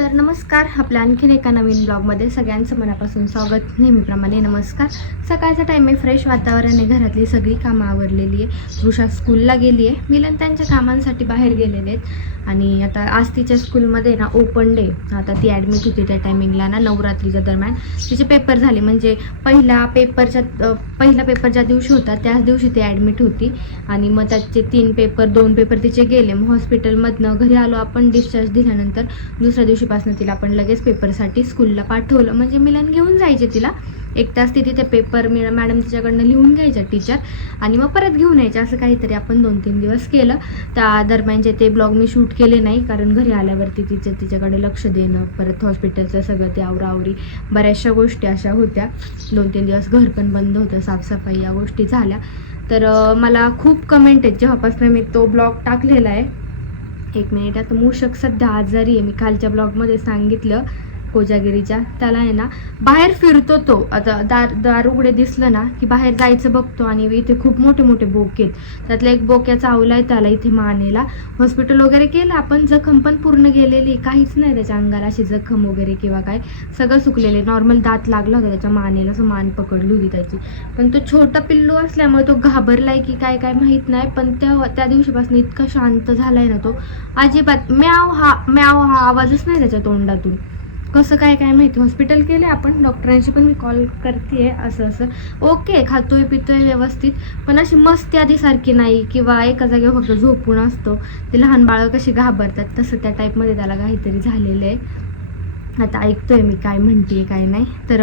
तर नमस्कार, आपल्या आणखीन एका नवीन ब्लॉगमध्ये सगळ्यांचं मनापासून स्वागत. नेहमीप्रमाणे नमस्कार. सकाळचा टाईम आहे, फ्रेश वातावरण आहे, घरातली सगळी कामं आवरलेली आहे. ऋषा स्कूलला गेली आहे, मिलन त्यांच्या कामांसाठी बाहेर गेलेले आहेत. आणि आता आज तिच्या स्कूलमध्ये ना ओपन डे. आता ती ॲडमिट होती त्या टायमिंगला ना, नवरात्रीच्या दरम्यान तिचे पेपर झाले. म्हणजे पहिला पेपर ज्या दिवशी होता त्याच दिवशी ती ॲडमिट होती. आणि मग त्याचे 2 पेपर तिचे गेले. मग हॉस्पिटलमधनं घरी आलो आपण डिस्चार्ज दिल्यानंतर. दुसऱ्या दिवशीपासून तिला आपण लगेच पेपरसाठी स्कूलला पाठवलं. म्हणजे मिलन घेऊन जायचे तिला 1 तास ती तिथे पेपर मॅडम तिच्याकडनं लिहून घ्यायच्या टीचर, आणि मग परत घेऊन यायचे. असं काहीतरी आपण 2-3 दिवस केलं. त्या दरम्यानचे ते ब्लॉग मी शूट केले नाही, कारण घरी आल्यावरती तिच्याकडे लक्ष देणं, परत हॉस्पिटलचं सगळं ते आवराआवरी बऱ्याचशा गोष्टी अशा होत्या. 2-3 दिवस घर पण बंद होतं, साफसफाई या गोष्टी झाल्या. तर मला खूप कमेंट आहेत जेव्हापासून मी तो ब्लॉग टाकलेला आहे. 1 मिनिट. आता मूषक सध्या आजारी आहे. मी कालच्या ब्लॉगमध्ये सांगितलं कोजागिरीच्या. त्याला आहे ना बाहेर फिरतो तो. आता दार उघडे दिसलं ना की बाहेर जायचं बघतो, आणि इथे खूप मोठे मोठे बोके आहेत. त्यातला एक बोक्या चावला आहे त्याला इथे मानेला. हॉस्पिटल वगैरे केलं आपण, जखम पण पूर्ण गेलेली, काहीच नाही त्याच्या अंगाला अशी जखम वगैरे किंवा काय, सगळं सुकलेले. नॉर्मल दात लागला होता त्याच्या मानेला, असं मान पकडली होती त्याची. पण तो छोटा पिल्लू असल्यामुळे तो घाबरलाय की काय काय माहीत नाही. पण त्या दिवशीपासून इतका शांत झालाय ना तो, अजिबात म्याव हा आवाजच नाही त्याच्या तोंडातून. कसं काय माहिती. हॉस्पिटल केले आपण, डॉक्टरांशी पण मी कॉल करते असं ओके, खातोय पितोय व्यवस्थित, पण अशी मस्ती आधीसारखी नाही, किंवा एका जागेवर फक्त झोपून असतो. ते लहान बाळं कशी घाबरतात तसं त्या टाईपमध्ये त्याला काहीतरी झालेलं आहे. आता ऐकतोय मी काय म्हणते काय नाही. तर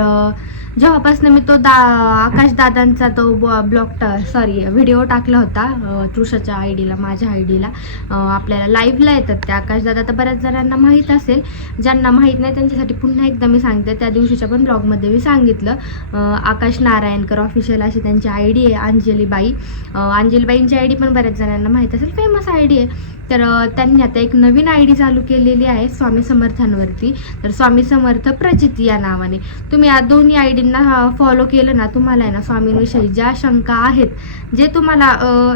जेव्हापासून मी तो आकाश दादांचा तो व्हिडिओ टाकला होता तृषाच्या आयडीला, माझ्या आयडीला, आपल्याला लाईव्हला येतात त्या आकाश दादा. तर बऱ्याच जणांना माहीत असेल, ज्यांना माहीत नाही त्यांच्यासाठी पुन्हा एकदा मी सांगते. त्या दिवशीच्या पण ब्लॉगमध्ये मी सांगितलं. आकाश नारायणकर ऑफिशियल अशी त्यांची आयडी आहे. अंजलीबाईंची आयडी पण बऱ्याच जणांना माहीत असेल, फेमस आयडी आहे. तर त्यांनी आता एक नवीन आयडी चालू केलेली आहे स्वामी समर्थांवरती. तर स्वामी समर्थ प्रचिती या नावाने. तुम्ही या दोन्ही आयडींना फॉलो केलं ना, तुम्हाला आहे ना स्वामींविषयी ज्या शंका आहेत, जे तुम्हाला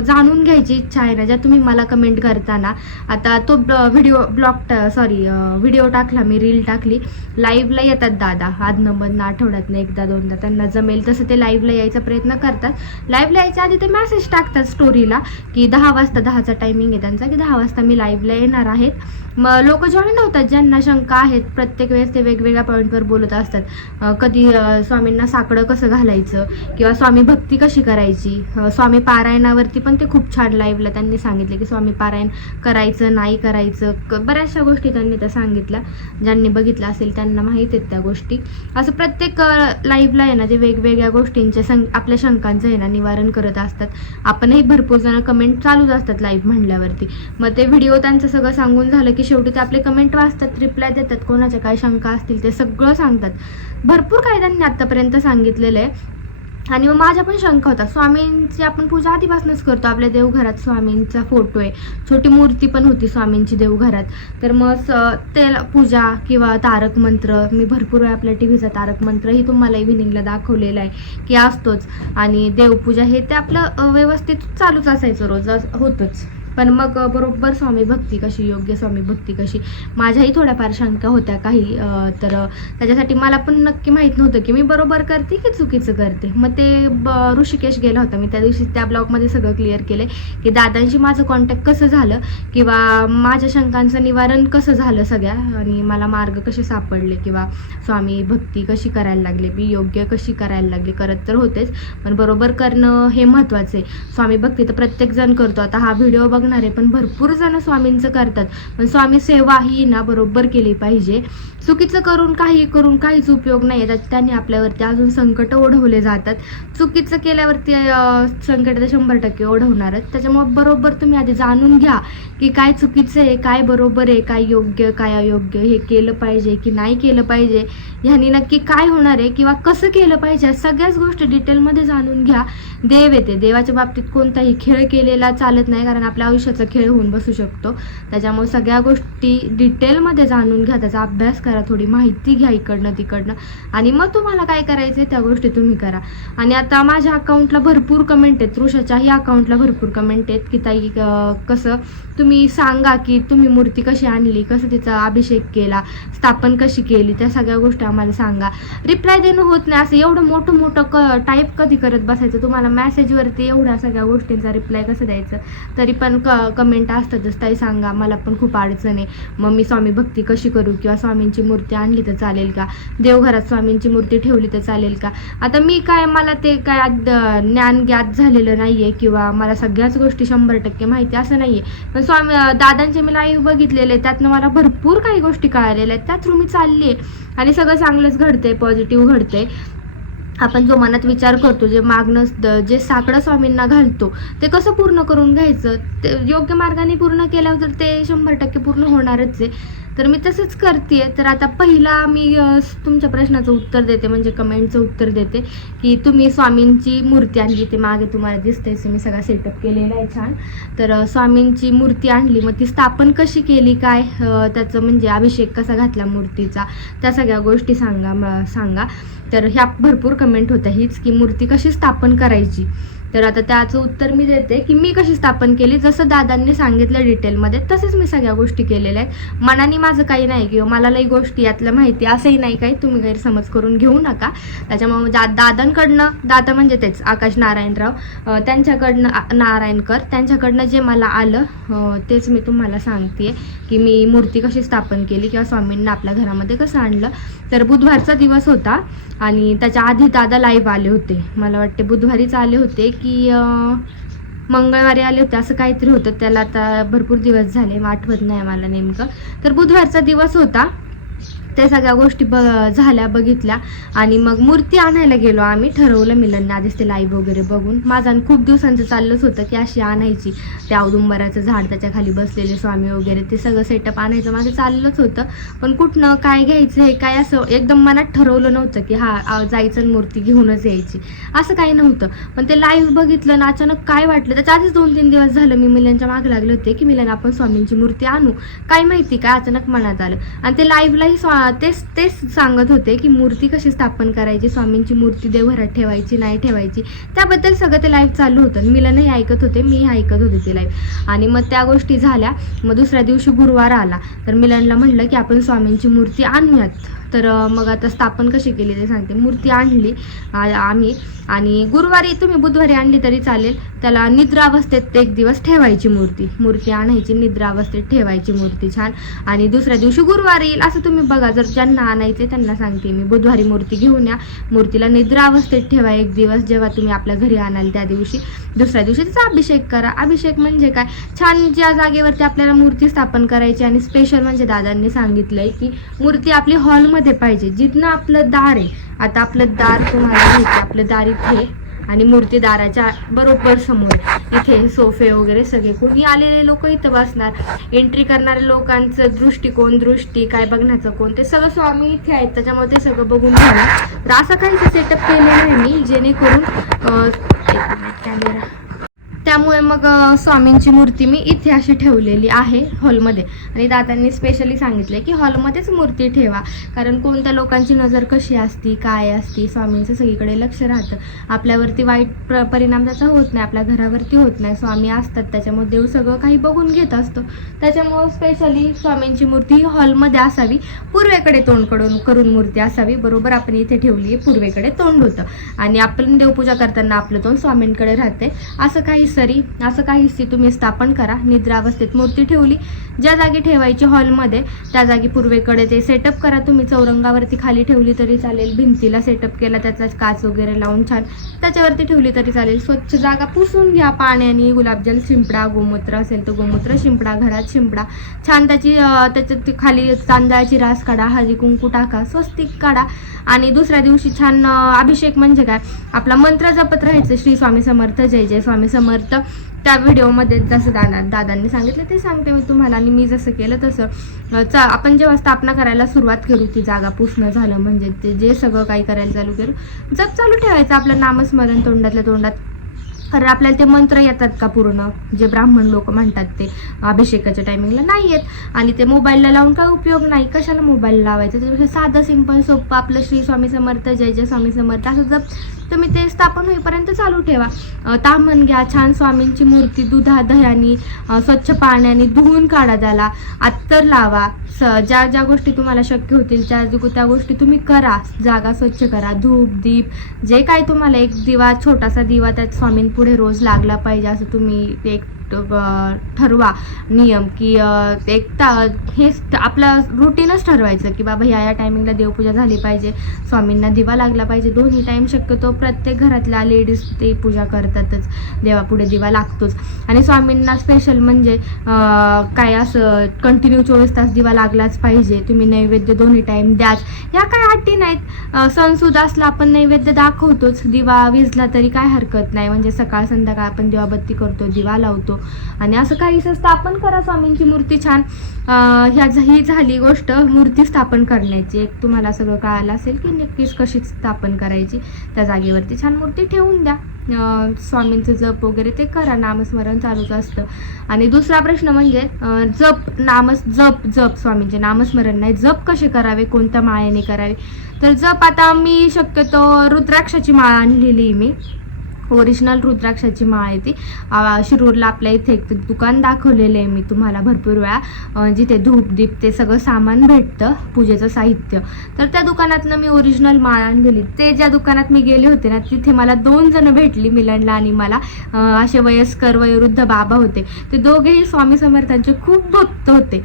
जाणून घ्यायची इच्छा आहे ना, ज्या तुम्ही मला कमेंट करताना, आता तो व्हिडिओ टाकला मी, रील टाकली. लाईव्हला येतात दादा आधनंमधनं, आठवड्यातनं 1-2दा त्यांना जमेल तसं ते लाईव्हला यायचा प्रयत्न करतात. लाईव्हला यायच्या आधी ते मेसेज टाकतात स्टोरीला की 10 वाजता, 10चा टायमिंग आहे त्यांचा, की 10 वाजता मी लाईव्हला येणार आहेत. मग लोक जॉईन होतात ज्यांना शंका आहेत. प्रत्येक वेळेस ते वेगवेगळ्या पॉईंटवर बोलत असतात. कधी स्वामींना साकडं कसं घालायचं, किंवा स्वामी भक्ती कशी करायची, स्वामी पारायणावरती पण ते खूप छान लाईव्हला त्यांनी सांगितले की स्वामी पारायण करायचं नाही करायचं, बऱ्याचशा गोष्टी त्यांनी त्या सांगितल्या. ज्यांनी बघितलं असेल त्यांना माहीत आहेत त्या गोष्टी. असं प्रत्येक लाईव्हला आहे ना ते वेगवेगळ्या गोष्टींचे आपल्या शंकांचं आहे ना निवारण करत असतात. आपणही भरपूर जण कमेंट चालूच असतात लाईव्ह म्हणल्यावरती. मग ते व्हिडिओ त्यांचं सगळं सांगून झालं की शेवटी ते आपले कमेंट वाचतात, रिप्लाय देतात, कोणाच्या काय शंका असतील ते सगळं सांगतात. भरपूर काही त्यांनी आत्तापर्यंत सांगितलेलं आहे. आणि मग माझ्या पण शंका होता. स्वामींची आपण पूजा आधीपासूनच करतो. आपल्या देवघरात स्वामींचा फोटो आहे, छोटी मूर्ती पण होती स्वामींची देवघरात. तर मग ते पूजा किंवा तारक मंत्र, मी भरपूर वेळा आपल्या टीव्हीचा तारक मंत्रही तुम्हाला इव्हिनिंगला दाखवलेला आहे की असतोच. आणि देवपूजा हे ते आपलं व्यवस्थित चालूच असायचं, रोज होतंच. पण मग बरोबर स्वामी भक्ती कशी, योग्य स्वामी भक्ती कशी, माझ्याही थोड्याफार शंका होत्या काही. तर त्याच्यासाठी मला पण नक्की माहीत नव्हतं की मी बरोबर करते की चुकीचं करते. मग ते ऋषिकेश गेला होता. मी त्या दिवशी त्या ब्लॉगमध्ये सगळं क्लिअर केलं की दादांशी माझं कॉन्टॅक्ट कसं झालं, किंवा माझ्या शंकांचं निवारण कसं झालं सगळ्या, आणि मला मार्ग कसे सापडले, किंवा स्वामी भक्ती कशी करायला लागले, मी योग्य कशी करायला लागले. करत तर होतेच, पण बरोबर करणं हे महत्त्वाचं आहे. स्वामी भक्ती तर प्रत्येकजण करतो. आता हा व्हिडिओ बघणारे पण भरपूर जण स्वामींचं करतात, पण स्वामी सेवा ही ना बरोबर केली पाहिजे. चुकीचं करून काहीच उपयोग नाही आहे. त्यांनी आपल्यावरती अजून संकट ओढवले जातात. चुकीचं केल्यावरती संकट तर 100% ओढवणारच. त्याच्यामुळे बरोबर तुम्ही आधी जाणून घ्या की काय चुकीचं आहे, काय बरोबर आहे, काय योग्य काय अयोग्य, हे केलं पाहिजे की नाही केलं पाहिजे, ह्यानी नक्की काय होणार आहे, किंवा कसं केलं पाहिजे, सगळ्याच गोष्टी डिटेलमध्ये जाणून घ्या. देव येते, देवाच्या बाबतीत कोणताही खेळ केलेला चालत नाही, कारण आपल्या आयुष्याचा खेळ होऊन बसू शकतो. त्याच्यामुळे सगळ्या गोष्टी डिटेलमध्ये जाणून घ्या, त्याचा अभ्यास करा, थोडी माहिती घ्या इकडनं तिकडनं, आणि मग तुम्हाला काय करायचं आहे त्या गोष्टी तुम्ही करा. आणि आता माझ्या अकाउंटला भरपूर कमेंट आहेत, तृषाच्याही अकाउंटला भरपूर कमेंट आहेत की ताई कसं तुम्ही सांगा की तुम्ही मूर्ती कशी आणली, कसं तिचा अभिषेक केला, स्थापन कशी केली, त्या सगळ्या गोष्टी आम्हाला सांगा. रिप्लाय देणं होत नाही, असं एवढं मोठं टाईप कधी करत बसायचं, तुम्हाला मेसेजवरती एवढ्या सगळ्या गोष्टींचा रिप्लाय कसं द्यायचं. तरी पण कमेंट असतातच, ताई सांगा, मला पण खूप अडचण आहे, मग मी स्वामी भक्ती कशी करू, किंवा स्वामींची मूर्ती आणली तर चालेल का, देवघरात स्वामींची मूर्ती ठेवली तर चालेल का. आता मी काय, मला ते काय ज्ञान ज्ञात झालेलं नाही आहे, किंवा मला सगळ्याच गोष्टी 100% माहिती असं नाही आहे. पण स्वामी दादांचे मी लाईव्ह बघितलेले, त्यातनं मला भरपूर काही गोष्टी कळालेल्या आहेत, त्या थ्रू मी चालली आहे आणि सगळं चांगलंच घडतंय, पॉझिटिव्ह घडतंय. आपण जो मनात विचार करतो, जे मागणं जे साकडं स्वामींना घालतो ते कसं पूर्ण करून घ्यायचं, ते योग्य मार्गाने पूर्ण केल्यावर तर ते 100% पूर्ण होणारच आहे. तर मी तसंच करते. तर आता पहिला मी तुमच्या प्रश्नाचं उत्तर देते, म्हणजे कमेंटचं उत्तर देते की तुम्ही स्वामींची मूर्ती आणली, ते मागे तुम्हाला दिसतंय मी सगळा सेटअप केलेला आहे छान. तर स्वामींची मूर्ती आणली, मग ती स्थापन कशी केली, काय त्याचं म्हणजे अभिषेक कसा घातला मूर्तीचा, त्या सगळ्या गोष्टी सांगा. तर ह्या भरपूर कमेंट होत्या हीच की मूर्ती कशी स्थापन करायची. तर आता त्याचं उत्तर मी देते की मी कशी स्थापन केली, जसं दादांनी सांगितलं डिटेलमध्ये तसंच मी सगळ्या गोष्टी केलेल्या आहेत. मनाने माझं काही नाही किंवा मला लई गोष्टी यातल्या माहिती असंही नाही काही, तुम्ही गैरसमज करून घेऊ नका. त्याच्यामुळे दादांकडनं, दादा म्हणजे तेच आकाश नारायणराव, त्यांच्याकडनं नारायणकर, त्यांच्याकडनं जे मला आलं तेच मी तुम्हाला सांगते की मी मूर्ती कशी स्थापन केली किंवा स्वामींना आपल्या घरामध्ये कसं आणलं. तर बुधवारचा दिवस होता आणि त्याच्या आधी दादा लाईव्ह आले होते, मला वाटते बुधवारीच आले होते की मंगळवारी आले होते, असं काहीतरी होतं, त्याला आता भरपूर दिवस झाले, आठवत नाही मला नेमकं. तर बुधवारचा दिवस होता, त्या सगळ्या गोष्टी झाल्या, बघितल्या आणि मग मूर्ती आणायला गेलो आम्ही. ठरवलं मिलनने आधीच ते लाईव्ह वगैरे बघून, माझं खूप दिवसांचं चाललंच होतं की अशी आणायची, त्या औदुंबराचं झाड, त्याच्या खाली बसलेले स्वामी वगैरे, ते सगळं सेटअप आणायचं माझं चाललंच होतं. पण कुठनं काय घ्यायचं हे काय असं एकदम मनात ठरवलं नव्हतं की हा जायचं मूर्ती घेऊनच यायची, असं काही नव्हतं. पण ते लाईव्ह बघितलं ना, अचानक काय वाटलं, त्याच्या आधीच 2-3 दिवस झालं मी मिलनच्या मागे लागले होते की मिलन आपण स्वामींची मूर्ती आणू, काय माहिती काय अचानक मनात आलं. आणि ते लाईव्हलाही तेच सांगत होते की मूर्ती कशी स्थापन करायची, स्वामींची मूर्ती देवघरात ठेवायची नाही ठेवायची, त्याबद्दल सगळं ते लाईव्ह चालू होतं. मिलनही ऐकत होते, मीही ऐकत होते ते लाईव्ह. आणि मग त्या गोष्टी झाल्या. मग दुसऱ्या दिवशी गुरुवार आला, तर मिलनला म्हटलं की आपण स्वामींची मूर्ती आणूयात. तर मग आता स्थापन कशी केली ते सांगते. मूर्ती आणली आम्ही, आणि गुरुवारी तुम्ही बुधवारी आणली तरी चालेल, त्याला निद्रावस्थेत एक दिवस ठेवायची मूर्ती आणायची, निद्रावस्थेत ठेवायची मूर्ती छान. आणि दुसऱ्या दिवशी गुरुवारी येईल असं तुम्ही बघा, जर ज्यांना आणायचे त्यांना सांगते मी, बुधवारी मूर्ती घेऊन या, मूर्तीला निद्रावस्थेत ठेवा एक दिवस, जेव्हा तुम्ही आपल्या घरी आणाल त्या दिवशी. दुसऱ्या दिवशी तिचा अभिषेक करा. अभिषेक म्हणजे काय, छान ज्या जागेवरती आपल्याला मूर्ती स्थापन करायची, आणि स्पेशल म्हणजे दादांनी सांगितलंय की मूर्ती आपली हॉलमध्ये पाहिजे, जिथनं आपलं दार आहे. आता आपलं दार तुम्हाला माहिती, आपलं दार इथे आणि मूर्ती दाराच्या बरोबर समोर, इथे सोफे वगैरे सगळे, कोणी आलेले लोक इथं बसणार, एंट्री करणाऱ्या लोकांचं दृष्टी काय बघण्याचं कोण, ते सगळं स्वामी इथे आहेत, त्याच्यामुळे ते सगळं बघून घ्या. तर असं काही सेटअप केलेलं आहे मी, जेणेकरून कॅमेरा, त्यामुळे मग स्वामींची मूर्ती मी इथे अशी ठेवलेली आहे हॉलमध्ये. आणि दादांनी स्पेशली सांगितले की हॉलमध्येच मूर्ती ठेवा, कारण कोणत्या लोकांची नजर कशी असती काय असती, स्वामींचं सगळीकडे लक्ष राहतं, आपल्यावरती वाईट परिणाम त्याचा होत नाही, आपल्या घरावरती होत नाही, स्वामी असतात त्याच्यामुळे देव सगळं काही बघून घेत असतो. त्याच्यामुळं स्पेशली स्वामींची मूर्ती ही हॉलमध्ये असावी, पूर्वेकडे तोंड करून मूर्ती असावी. बरोबर आपण इथे ठेवली, पूर्वेकडे तोंड होतं, आणि आपण देवपूजा करताना आपलं तोंड स्वामींकडे राहते. असं काहीच तुम्ही स्थापन करा. निद्रावस्थेत मूर्ती ठेवली, ज्या जागी ठेवायची हॉलमध्ये त्या जागी पूर्वेकडे ते सेटअप करा. तुम्ही चौरंगावरती खाली ठेवली तरी चालेल, भिंतीला सेटअप केला, त्याचा काच वगैरे लावून छान त्याच्यावरती ठेवली तरी चालेल. स्वच्छ जागा पुसून घ्या पाण्याने, गुलाबजल शिंपडा, गोमूत्र असेल तर गोमूत्र शिंपडा, घरात शिंपडा छान, त्याच्यात खाली तांदळाची रास काढा, हळदी कुंकू टाका, स्वस्तिक काढा. आणि दुसऱ्या दिवशी छान अभिषेक म्हणजे काय, आपला मंत्र जपत राहायचं, श्री स्वामी समर्थ, जय जय स्वामी समर्थ. त्या व्हिडिओमध्ये जसं दादांनी सांगितलं ते सांगते मी तुम्हाला, आणि मी जसं केलं तसं आपण जेव्हा स्थापना करायला सुरुवात करू, ती जागा पुसणं झालं म्हणजे ते जे सगळं काही करायला चालू करू, जप चालू ठेवायचं, आपलं नामस्मरण तोंडातल्या तोंडात कारण आपल्याला ते मंत्र येतात का पूर्ण, जे ब्राह्मण लोक म्हणतात ते अभिषेकाच्या टायमिंगला नाही येत. आणि ते मोबाईलला लावून काय उपयोग नाही, कशाला मोबाईल लावायचं. त्याच्यापेक्षा साधं सिंपल सोपं आपलं श्री स्वामी समर्थ जय जय स्वामी समर्थ असं जप तुम्ही ते स्थापन होईपर्यंत चालू ठेवा. तामण घ्या, छान स्वामींची मूर्ती दह्यानी स्वच्छ पाण्याने धुवून काढा, त्याला अत्तर लावा. ज्या ज्या गोष्टी तुम्हाला शक्य होतील त्या गोष्टी तुम्ही करा. जागा स्वच्छ करा, धूप दीप जे काय तुम्हाला, एक दिवा, छोटासा दिवा त्या स्वामींपुढे रोज लागला पाहिजे असं तुम्ही एक ठरवा नियम, की हे आपलं रुटीनच ठरवायचं की बाबा ह्या टायमिंगला देवपूजा झाली पाहिजे, स्वामींना दिवा लागला पाहिजे. दोन्ही टाईम शक्यतो प्रत्येक घरातल्या लेडीज ते पूजा करतातच, देवापुढे दिवा लागतोच. आणि स्वामींना स्पेशल म्हणजे काय असं कंटिन्यू 24 तास दिवा लागलाच पाहिजे. तुम्ही नैवेद्य दोन्ही टाईम द्याच, ह्या काय अटी नाहीत. सणसुद असला आपण नैवेद्य दाखवतोच, दिवा विजला तरी काय हरकत नाही. म्हणजे सकाळ संध्याकाळ आपण दिवाबत्ती करतो, दिवा लावतो. आणि असं काहीसं स्थापन करा स्वामींची मूर्ती छान. ही झाली गोष्ट मूर्ती स्थापन करण्याची. एक तुम्हाला सगळं कळालं असेल की नक्कीच कशी स्थापन करायची. त्या जागेवरती छान मूर्ती ठेवून द्या. स्वामींचं जप वगैरे ते करा, नामस्मरण चालूच असतं. आणि दुसरा प्रश्न म्हणजे जप स्वामींचे नामस्मरण नाही, जप कसे करावे, कोणत्या माळेने करावे. तर जप आता मी शक्यतो रुद्राक्षाची माळ आणलेली, मी ओरिजिनल रुद्राक्षाची माळ आहे ती. शिरूरला आपल्या इथे एक दुकान दाखवलेलं आहे मी तुम्हाला भरपूर वेळा, जिथे धूप दीप ते सगळं सामान भेटतं पूजेचं साहित्य. तर त्या दुकानातनं मी ओरिजिनल माळ आणलेली. ते ज्या दुकानात मी गेले होते ना, तिथे मला 2 जण भेटली, मिलनला आणि मला. असे वयस्कर वयोवृद्ध बाबा होते. ते दोघेही स्वामी समर्थांचे खूप भक्त होते.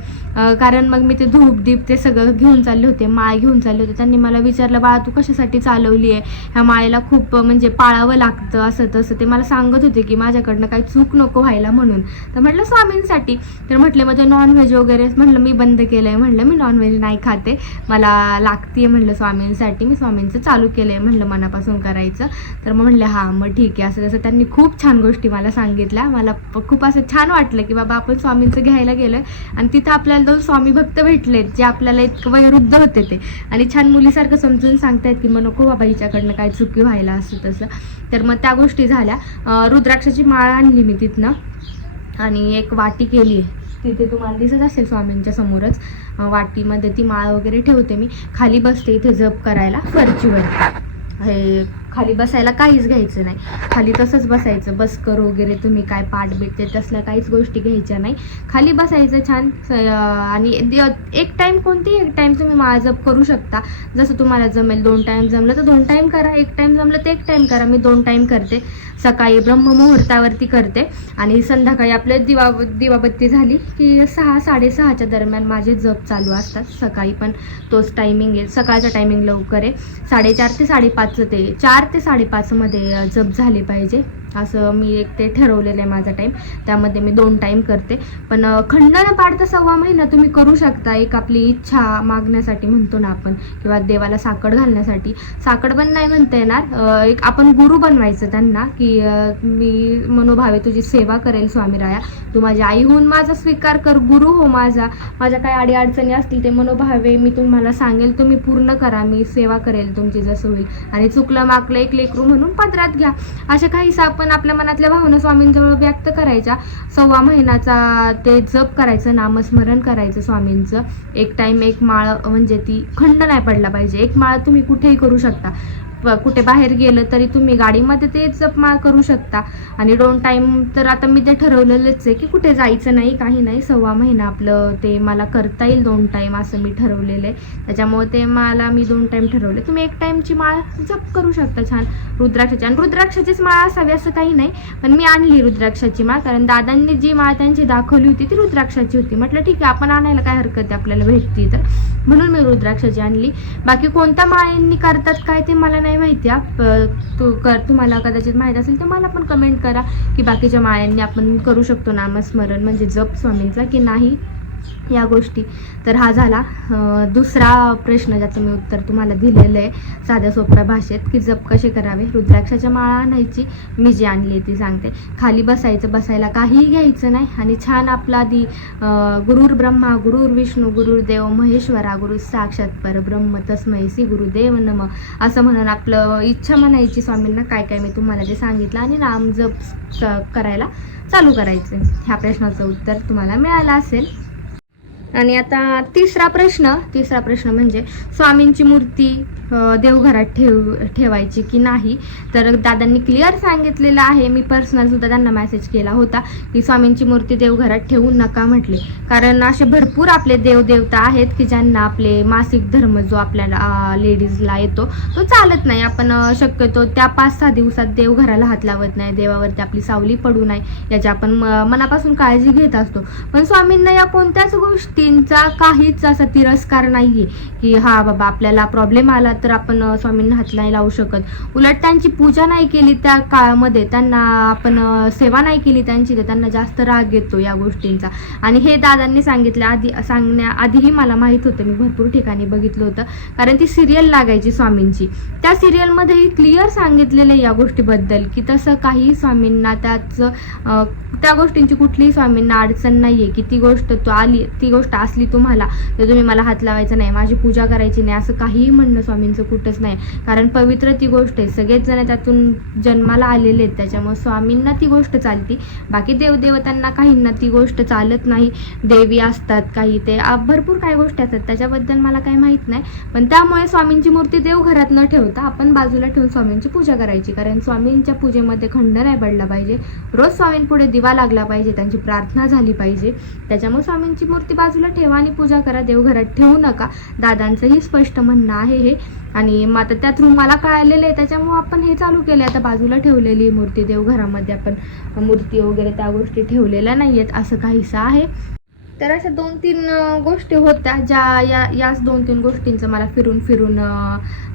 कारण मग मी ते धूप दीप ते सगळं घेऊन चालले होते, माळ घेऊन चालले होते. त्यांनी मला विचारलं, बाळा तू कशासाठी चालवली आहे, ह्या माळेला खूप म्हणजे पाळावं लागतं असं तसं. ते मला सांगत होते की माझ्याकडनं काही चूक नको व्हायला म्हणून. तर म्हटलं स्वामींसाठी. तर म्हटले म्हणजे नॉनव्हेज वगैरे, म्हटलं मी बंद केलं आहे, म्हटलं मी नॉनव्हेज नाही खाते, मला लागते म्हटलं स्वामींसाठी, मी स्वामींचं चालू केलं आहे म्हटलं मनापासून करायचं. तर मग म्हटलं हां मग ठीक आहे असं तसं. त्यांनी खूप छान गोष्टी मला सांगितल्या. मला खूप असं छान वाटलं की बाबा आपण स्वामींचं घ्यायला गेलो आणि तिथं आपल्याला 2 स्वामी भक्त भेटलेत जे आपल्याला इतकं वयोवृद्ध होते ते, आणि छान मुलीसारखं समजून सांगतायत की मग नको बाबा हिच्याकडनं काय चुकी व्हायला असं तसं. तर मग त्या गोष्टी झाल्या. रुद्राक्षाची माळ आणली मी तिथनं आणि एक वाटी केली. तिथे तुम्हाला दिसत असेल स्वामींच्या समोरच वाटीमध्ये ती माळ वगैरे ठेवते मी. खाली बसते इथे जप करायला फरचीवर. हे खाली बसायला काहीच घ्यायचं नाही, खाली तसंच बसायचं. बसकर वगैरे तुम्ही काय पाठ भेटते तसल्या काहीच गोष्टी घ्यायच्या नाही, खाली बसायचं छान. आणि एक टाईम कोणतीही एक टाईम तुम्ही माळ जप करू शकता, जसं तुम्हाला जमेल. 2 टाईम जमलं तर 2 टाईम करा, 1 टाईम जमलं तर 1 टाईम करा. मी 2 टाईम करते, सकाळी ब्रह्ममुहूर्तावरती करते आणि संध्याकाळी आपल्या दिवाबत्ती झाली की 6-6:30च्या दरम्यान माझे जप चालू असतात. सकाळी पण तोच टायमिंग आहे, सकाळचा टायमिंग लवकर आहे. 4:30 ते 5:30 ते 4 ते 5:30 मध्ये जप झाले पाहिजे असं मी एक ते ठरवलेलं आहे माझा टाईम. त्यामध्ये मी 2 टाईम करते. पण खंड न पाडता 1.25 महिना तुम्ही करू शकता. एक आपली इच्छा मागण्यासाठी म्हणतो ना आपण, किंवा देवाला साकड घालण्यासाठी. साकड पण नाही म्हणता येणार, एक आपण गुरु बनवायचं त्यांना की मी मनोभावे तुझी सेवा करेल स्वामीराया, तू माझी आई होऊन माझा स्वीकार कर, गुरु हो माझ्या काही अडीअडचणी असतील ते मनोभावे मी तुम्हाला सांगेल, तुम्ही पूर्ण करा, मी सेवा करेल तुमची जसं होईल. आणि चुकलं माकलं एक लेकरू म्हणून पदरात घ्या. अशा काही आपण आपल्या मनातल्या भावना स्वामींजवळ व्यक्त करायच्या. 1.25 महिन्याचा ते जप करायचं, नामस्मरण करायचं स्वामींचं. 1 टाईम 1 माळ, म्हणजे ती खंड नाही पडला पाहिजे. 1 माळ तुम्ही कुठेही करू शकता, कुठे बाहेर गेलं तरी तुम्ही गाडीमध्ये ते जपमाळ करू शकता. आणि 2 टाईम तर आता मी ते ठरवलेलंच आहे की कुठे जायचं नाही, काही नाही. 1.25 महिना आपलं ते मला करता येईल 2 टाईम असं मी ठरवलेलं आहे. त्याच्यामुळे ते मला मी 2 टाईम ठरवले. तुम्ही 1 टाईमची माळ जप करू शकता छान रुद्राक्षाची. आणि रुद्राक्षाचीच माळ असावी असं काही नाही, पण मी आणली रुद्राक्षाची माळ कारण दादांनी जी माळ त्यांची दाखवली होती ती रुद्राक्षाची होती. म्हटलं ठीक आहे आपण आणायला काय हरकत आहे, आपल्याला भेटती तर, म्हणून मी रुद्राक्षाची आणली. बाकी कोणत्या माळेंनी करतात काय ते मला नाही माहिती. तुम्हाला कदाचित माहीत असेल तर मला पण कमेंट करा की बाकीच्या माळ्यांनी आपण करू शकतो नामस्मरण म्हणजे जप स्वामींचा की नाही. या गोष्टी. तर हा झाला दुसरा प्रश्न ज्याचं मी उत्तर तुम्हाला दिलेलं आहे साध्या सोप्या भाषेत, की जप कसे करावे. रुद्राक्षाच्या माळा आणायची, मी जी आणली आहे ती सांगते. खाली बसायचं, बसायला काहीही घ्यायचं नाही आणि छान आपला आधी गुरुर ब्रह्मा गुरुर विष्णू गुरुर्देव महेश्वरा गुरु साक्षात परब्रह्म तस्मै श्री गुरुदेव नमः असं म्हणून आपलं इच्छा म्हणायची स्वामींना, काय काय मी तुम्हाला जे सांगितलं, आणि नाम जप करायला चालू करायचं. ह्या प्रश्नाचं उत्तर तुम्हाला मिळालं असेल. आणि आता तिसरा प्रश्न म्हणजे स्वामींची मूर्ती देवघरात ठेवायची की नाही. तर दादांनी क्लिअर सांगितलेलं आहे. मी पर्सनल सुद्धा त्यांना मेसेज केला होता की स्वामींची मूर्ती देवघरात ठेवू नका म्हटले, कारण असे भरपूर आपले देवदेवता आहेत की ज्यांना आपले मासिक धर्म जो आपल्याला लेडीजला येतो तो चालत नाही. आपण शक्यतो त्या 5-6 दिवसात देवघराला हात लावत नाही, देवावरती आपली सावली पडू नये याची आपण मनापासून काळजी घेत असतो. पण स्वामींना या कोणत्याच गोष्टींचा काहीच असा तिरस्कार नाहीये की हा बाबा आपल्याला प्रॉब्लेम आला तर आपण स्वामींना हात नाही लावू शकत. उलट त्यांची पूजा नाही केली त्या काळामध्ये, त्यांना आपण सेवा नाही केली त्यांची, तर त्यांना जास्त राग येतो या गोष्टींचा. आणि हे दादांनी सांगण्याआधीही मला माहीत होतं, मी भरपूर ठिकाणी बघितलं होतं, कारण ती सिरियल लागायची स्वामींची. त्या सिरियलमध्येही क्लिअर सांगितलेलं या गोष्टीबद्दल की तसं काही स्वामींना त्या गोष्टींची कुठलीही स्वामींना अडचण नाहीये की ती गोष्ट असली तुम्हाला तर तुम्ही मला हात लावायचा नाही, माझी पूजा करायची नाही, असं काहीही म्हणणं स्वामींचं कुठंच नाही. कारण पवित्र ती गोष्ट आहे, सगळेच जण त्यातून जन्माला आलेले आहेत, त्याच्यामुळे स्वामींना ती गोष्ट चालती. बाकी देवदेवतांना काहींना ती गोष्ट चालत नाही, देवी असतात काही, ते भरपूर काही गोष्टी असतात, त्याच्याबद्दल मला काही माहीत नाही. पण त्यामुळे स्वामींची मूर्ती देवघरात न ठेवता आपण बाजूला ठेवून स्वामींची पूजा करायची, कारण स्वामींच्या पूजेमध्ये खंड नाही पडला पाहिजे, रोज स्वामींपुढे दिवा लागला पाहिजे, त्यांची प्रार्थना झाली पाहिजे. त्याच्यामुळे स्वामींची मूर्ती बाजूला ठेवा आणि पूजा करा, देवघरात ठेवू नका. दादांचंही स्पष्ट म्हणणं आहे हे. आणि मग आता त्या थ्रू मला कळालेलं आहे, त्याच्यामुळे आपण हे चालू केलं. आता बाजूला ठेवलेली मूर्ती देवघरामध्ये आपण मूर्ती वगैरे त्या गोष्टी ठेवलेल्या नाही आहेत, असं काहीसं आहे. तर अशा 2-3 गोष्टी होत्या ज्या याच 2-3 गोष्टींचं मला फिरून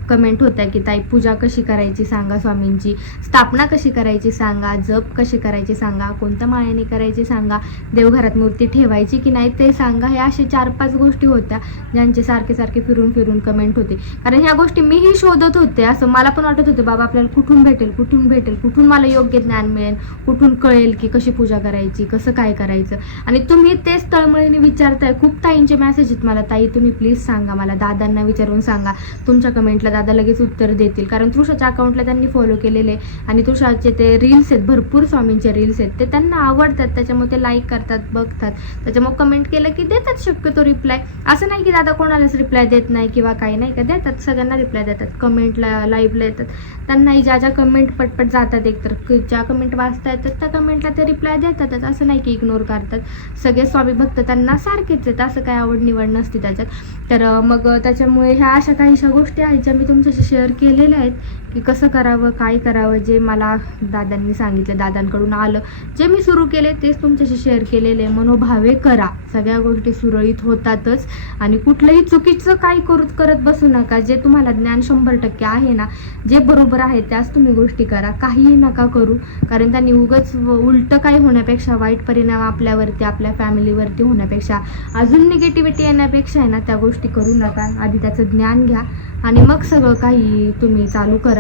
कमेंट होत्या की ताई पूजा कशी करायची सांगा, स्वामींची स्थापना कशी करायची सांगा, जप कशी करायची सांगा, कोणत्या माळ्याने करायची सांगा, देवघरात मूर्ती ठेवायची की नाही ते सांगा. हे असे 4-5 गोष्टी होत्या ज्यांचे सारखे फिरून कमेंट होते. कारण ह्या गोष्टी मीही शोधत होते, असं मला पण वाटत होते बाबा आपल्याला कुठून भेटेल, कुठून मला योग्य ज्ञान मिळेल, कुठून कळेल की कशी पूजा करायची, कसं काय करायचं. आणि तुम्ही तेच तळमळीने विचारताय. खूप ताईंचे मेसेज आहेत मला, ताई तुम्ही प्लीज सांगा मला, दादांना विचारून सांगा, तुमच्या कमेंटला दादा लगेच उत्तर देतील. कारण तृषाच्या अकाउंटला त्यांनी फॉलो केलेले आणि तृषाचे ते रील्स आहेत, भरपूर स्वामींचे रील्स आहेत, ते त्यांना आवडतात, त्याच्यामुळे ते लाईक करतात, बघतात, त्याच्यामुळे कमेंट केलं की देतात शक्यतो रिप्लाय. असं नाही की दादा कोणालाच रिप्लाय देत नाही किंवा काही नाही का, देतात, सगळ्यांना रिप्लाय देतात, कमेंटला लाईव्हला येतात. त्यांनाही ज्या कमेंट पटपट जातात, एकतर ज्या कमेंट वाचता येतात त्या कमेंटला ते रिप्लाय देतातच, असं नाही की इग्नोर करतात. सगळे स्वामी भक्त त्यांना सारखेच आहेत, असं काय आवड निवड नसते त्याच्यात. तर मग त्याच्यामुळे ह्या अशा काहीशा गोष्टी आहेत ज्या मी तुमच्याशी शेअर केलेल्या आहेत की कसं करावं, काय करावं, जे मला दादांनी सांगितलं, दादांकडून आलं, जे मी सुरू केले तेच तुमच्याशी शेअर केलेले. मनोभावे करा, सगळ्या गोष्टी सुरळीत होतातच. आणि कुठलंही चुकीचं काही करत बसू नका. जे तुम्हाला ज्ञान 100% आहे ना, जे बरोबर आहे त्याच तुम्ही गोष्टी करा, काहीही नका करू. कारण त्यांनी उगाच उलटं काही होण्यापेक्षा, वाईट परिणाम आपल्यावरती, आपल्या फॅमिलीवरती होण्यापेक्षा, अजून निगेटिव्हिटी येण्यापेक्षा आहे ना, त्या गोष्टी करू नका. आधी त्याचं ज्ञान घ्या आणि मग सगळं काही तुम्ही चालू करा.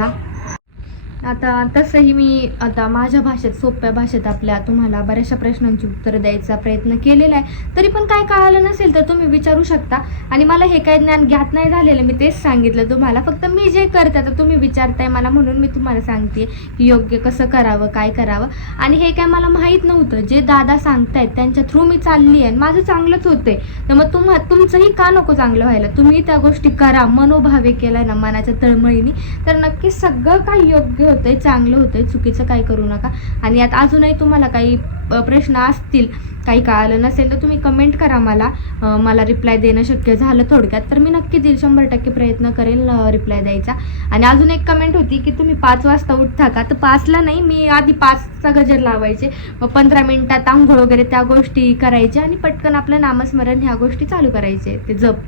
आता तसंही मी आता माझ्या भाषेत, सोप्या भाषेत आपल्या तुम्हाला बऱ्याचशा प्रश्नांची उत्तरं द्यायचा प्रयत्न केलेला आहे. तरी पण काय कळालं नसेल तर तुम्ही विचारू शकता. आणि मला हे काय ज्ञान ज्ञात नाही झालेलं, मी तेच सांगितलं तुम्हाला. फक्त मी जे करते, आता तुम्ही विचारताय मला म्हणून मी तुम्हाला सांगते की योग्य कसं करावं, काय करावं. आणि हे काय मला माहीत नव्हतं, जे दादा सांगतायत त्यांच्या थ्रू मी चालली आहे, माझं चांगलंच होतंय. तर मग तुमचंही का नको चांगलं व्हायला, तुम्ही त्या गोष्टी करा, मनोभावे केलाय ना, मनाच्या तळमळीने, तर नक्की सगळं काही योग्य होतंय, चांगलं होतंय. चुकीचं काही करू नका. आणि यात अजूनही तुम्हाला काही प्रश्न असतील, काही कळालं नसेल तर तुम्ही कमेंट करा मला रिप्लाय देणं शक्य झालं थोडक्यात तर मी नक्की देईल, 100% प्रयत्न करेल रिप्लाय द्यायचा. आणि अजून एक कमेंट होती की तुम्ही 5 वाजता उठता का, तर 5ला नाही, मी आधी 5चा गजर लावायचे, मग 15 मिनिटात आंघोळ वगैरे त्या गोष्टी करायच्या आणि पटकन आपलं नामस्मरण ह्या गोष्टी चालू करायचे, ते जप.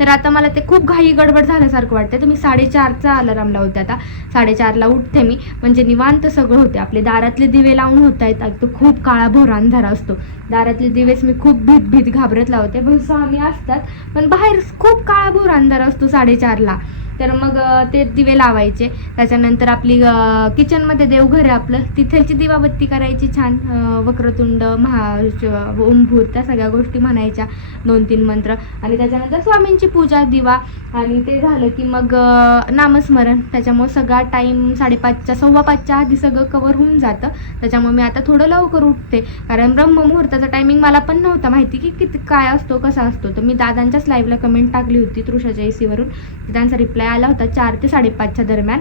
तर आता मला ते खूप घाई गडबड झाल्यासारखं वाटतं, तर मी 4:30चा अलार्म लावते. आता 4:30ला उठते मी, म्हणजे निवांत सगळं होते. आपले दारातले दिवे लावून होत आहेत, तो खूप काळा काळाभोर अंधार असतो. दारातले दिवेस मी खूप भीत घाबरत लावते, स्वामी असतात पण बाहेर खूप काळाभोर अंधार असतो 4:30ला. तर मग ते दिवे लावायचे. त्याच्यानंतर आपली किचनमध्ये देवघर आहे आपलं, तिथेची दिवाबत्ती करायची छान. वक्रतुंड ओमभूत त्या सगळ्या गोष्टी म्हणायच्या, 2-3 मंत्र. आणि त्याच्यानंतर स्वामींची पूजा, दिवा. आणि ते झालं की मग नामस्मरण. त्याच्यामुळे सगळा टाईम 4:30च्या 4:15च्या आधी सगळं कवर होऊन जातं. त्याच्यामुळे मी आता थोडं लवकर उठते, कारण ब्रह्ममुहूर्ताचा टायमिंग मला पण नव्हता माहिती की किती काय असतो, कसा असतो. तर मी दादांच्याच लाईव्हला कमेंट टाकली होती तृषाच्या AC वरून, त्यांचा रिप्लाय आला होता 4 ते 5:30च्या दरम्यान.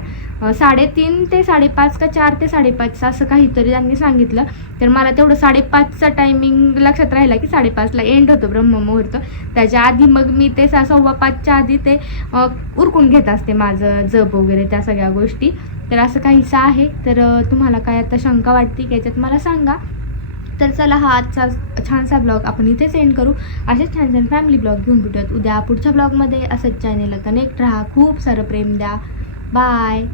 3:30 ते 5:30 का 4 ते 5:30 असं काहीतरी त्यांनी सांगितलं. तर मला तेवढं 5:30चा टायमिंग लक्षात राहिला की 5:30ला एंड होतो ब्रह्ममुहूर्त. त्याच्या आधी मग मी ते 5:15च्या आधी ते उरकून घेत असते माझं जप वगैरे त्या सगळ्या गोष्टी. तर असं काहीसं आहे. तर तुम्हाला काय आता शंका वाटते की याच्यात मला सांगा. तर चला, हा आजचा छानसा ब्लॉग आपण इथेच एंड करू. असेच छान छान फॅमिली ब्लॉग घेऊन भेटूयात उद्या पुढच्या ब्लॉगमध्ये. असंच चॅनेलला कनेक्ट राहा, खूप सारं प्रेम द्या. बाय.